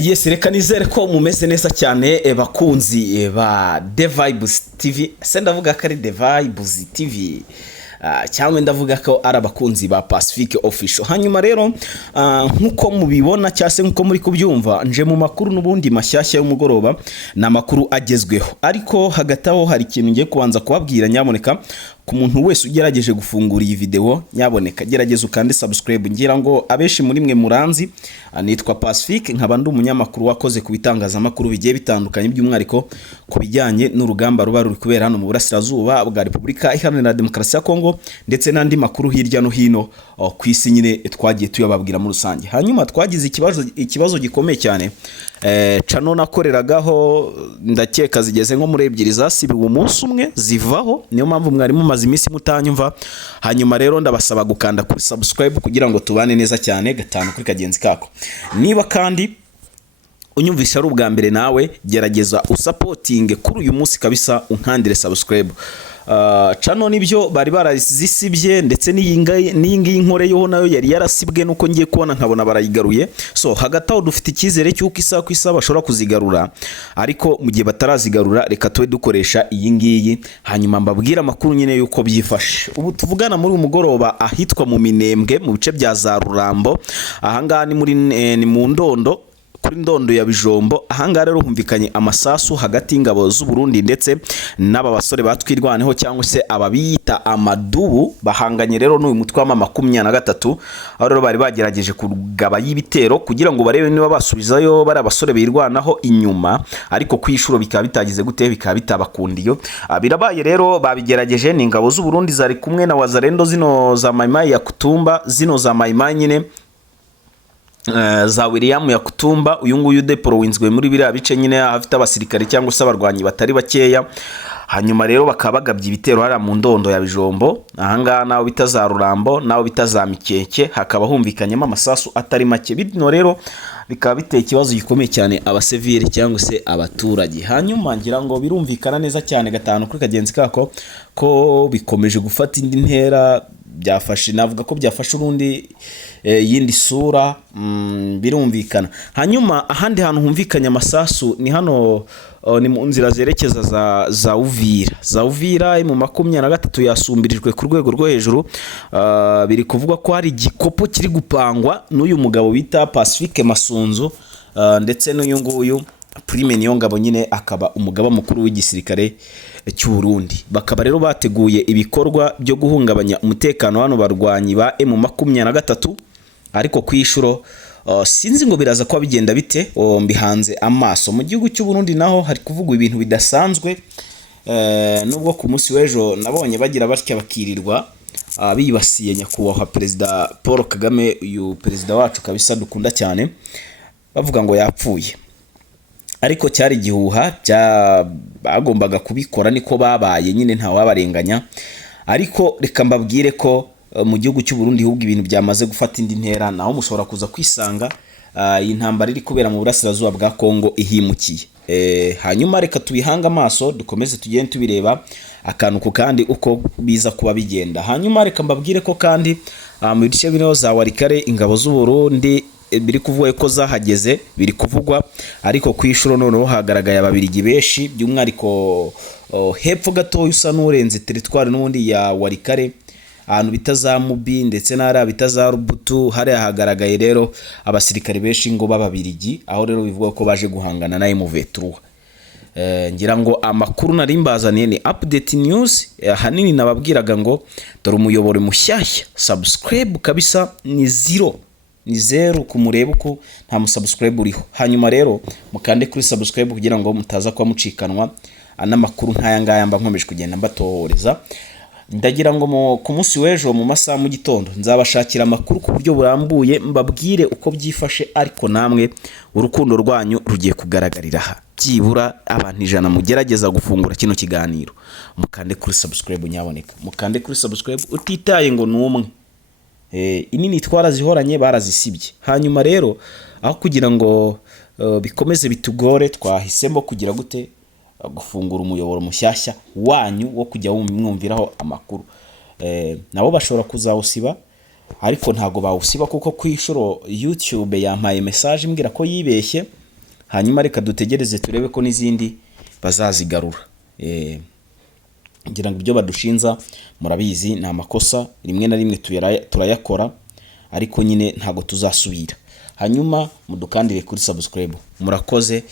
Yes, reka nizere ko mumeze neza cyane bakunzi ba The Vibes TV. Se ndavuga ko ari The Vibes TV cyangwa ndavuga ko ari abakunzi ba Pacific Official. Hanyuma rero nkuko mubibona cyase nkuko muri kubyumva nje mu makuru n'ubundi mashyashya y'umugoroba na makuru agezweho. Ariko hagataho hari ikintu ngiye kubanza kubabwira, nyamuneka ku muntu wese ugerageje gufungura iyi video nyaboneka gerageza ukande subscribe. Ngira ngo abeshi muri mwe muranzi, nitwa Pacific, nkaba ndi umunyamakuru wakoze ku bitangazamakuru bigiye bitandukanye by'umwariko ku bijyanye n'urugamba ruba ruri kubera hano mu burasirazuba bwa Repubulika Iharanira Demokarasi ya Kongo ndetse n'andi makuru hirya no hino ku isi nyine twagiye tuyababwira muri rusange. Hanyuma twagize ikibazo gikomeye cyane, channel nakoreragaho ndakeka zigeze nko muri ebyiri zasibiwe umunsi umwe zivaho, niyo mpamvu mwari mumaze iminsi mutanyumva. Hanyuma rero ndabasaba gukanda kuri subscribe kugira ngo tubane neza cyane gatanu kuri kagenzi kako. Niba kandi unyumvisha ari ubwa mbere nawe gerageza usupporting kuri uyu munsi kabisa, unkandire subscribe. Channel nibyo bari barazisibye ndetse n'iyingi inkoreyeho nayo yari yarasibwe, nuko ngiye kubona nkabona barayigaruye. So hagataho dufite ikizere cy'uko isa ku isa bashobora kuzigarura, ariko mu gihe batarazigarura reka twe dukoresha iyi ngiyi, hanyuma mbabwira amakuru nyine yuko byifashe. Ubu tuvugana muri umugoroba ahitwa mu Minembwe mu bice bya za Rurambo, ahangaha ni mu Ndondo, kuri Ndondo ya Bijombo. Ahangaha rero humvikanye amasasu hagati y'ingabo z'u Burundi ndetse n'aba basore batwirwaneho cyangwa se ababiyita amadubu. Bahanganye rero n'uyu mutwe wa 23, aho rero bari bagerageje kugaba y'ibitero kugira ngo barebe niba basubizayo bari abasore birwanaho inyuma, ariko kwishuro bikaba bitagize gute, bikaba bitabakundiyo. Birabaye rero babigerageje, ni ingabo z'u Burundi zari kumwe na Wazalendo zino za Maimai ya Kutumba, zino za Maimai nyine za William ya Kutumba. Uyu nguyu deployinzwe muri biriya bice nyine afite abasirikare cyangwa se abarwanyi batari bakeya. Hanyuma rero bakaba bagabye ibitero hara mu Ndondo ya Bijombo, ahangaha naho bitaza Rurambo, naho bitaza Mikeke, hakaba humvikanyemo amasasu atari make. Bino rero bikaba biteye ikibazo gikomeye cyane abasivile cyangwa se abaturage. Hanyuma ngira ngo birumvikana neza cyane gatanu kuri kagenzi kako ko bikomeje gufata indi ntera, byafashe, navuga ko byafashe urundi yindi sura, birumvikana. Hanyuma ahandi hantu humvikanya amasasu ni hano, ni mu nzira zerekeza za Uvira mu 23 yasumbirijwe ku rwego rwo hejuru. Biri kuvuga ko hari igikopo kiri gupangwa n'uyu mugabo bita Pacifique Masunzu ndetse n'uyu nguyu Prime Niyongabo nyine akaba umugaba mukuru w'igisirikare cy'u Burundi. Bakaba rero bateguye ibikorwa byo guhungabanya umutekano hano barwanyi ba M23, ariko kwishuro sinzi ngo biraza kwa bigenda bite, mbihanze amaso. Mu gihugu cy'u Burundi naho hari kuvugwa ibintu bidasanzwe, nubwo ku munsi w'ejo nabonye bagira batya bakirirwa bibasiye nyakubahwa Perezida Paul Kagame, uyu perezida wacu kabisa dukunda cyane, bavuga ngo yapfuye. Ariko cyari gihuha, bagombaga kubikora niko babaye nyine, nta wabarenganya. Ariko reka mbabwire ko mu gihugu cy'u Burundi hubwo ibintu byamaze gufata indi ntera, naho mushobora kuza kwisanga iyi ntambara iri kubera mu burasirazuba bwa Kongo ihimukiye. Hanyuma reka tubihanga amaso dukomeze tugende tubireba akantu ku kandi uko biza kuba bigenda. Hanyuma reka mbabwire ko kandi mu bice bino za Warikare ingabo z'u Burundi biri kuvuga ko zahageze, biri kuvugwa, ariko kwishuro noneho hagaragaye ababirigi benshi, by'umwariko hepfo gato usa n'urenze territoire n'ubundi ya Warikare, ahantu bitaza Mubi ndetse n'ara bitaza Rubutu. Hari hagaragaye rero abasirikare benshi ngo bababirigi, aho rero bivuga ko baje guhangana na M23. Ngira ngo amakuru narimbazaniye ni update news, hanini nababwiraga ngo dore umuyoboro mushyashya, subscribe kabisa ni zero kumureba uko nta musubscribe uriho. Hanyuma rero mukande kuri subscribe kugira ngo mutaza kwa mucikanwa n'amakuru nk'aya ngaya mba nkomeje kugenda mbatohoreza. Ndagira ngo ku munsi w'ejo mu masaha mu gitondo nzabashakira amakuru ku buryo burambuye, mbabwire uko byifashe, ariko namwe urukundo rwanyu rugiye kugaragarira aha. Byibura abantu 100 mugerageza gufungura kino kiganiro, mukande kuri subscribe nyaboneka, mukande kuri subscribe utitaye ngo numwe. Inini twarazihoranye barazisibye. Hanyuma rero aho kugira ngo bikomeze bitugore, twahisemo kugira gute gufungura umuyoboro mushyashya wanyu wo kujya mwumviraho amakuru. Nabo bashobora kuzawusiba, ariko ntago bawusiba kuko kwishuro YouTube yampaye message mbwira ko yibeshye hanyuma reka dutegereze turebe ko n'izindi bazazigarura. ngira ngo ibyo badushinza murabizi ni amakosa rimwe na rimwe turayakora, ariko nyine ntago tuzasubira. Hanyuma mudukandire kuri subscribe. Murakoze.